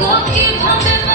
Walking on the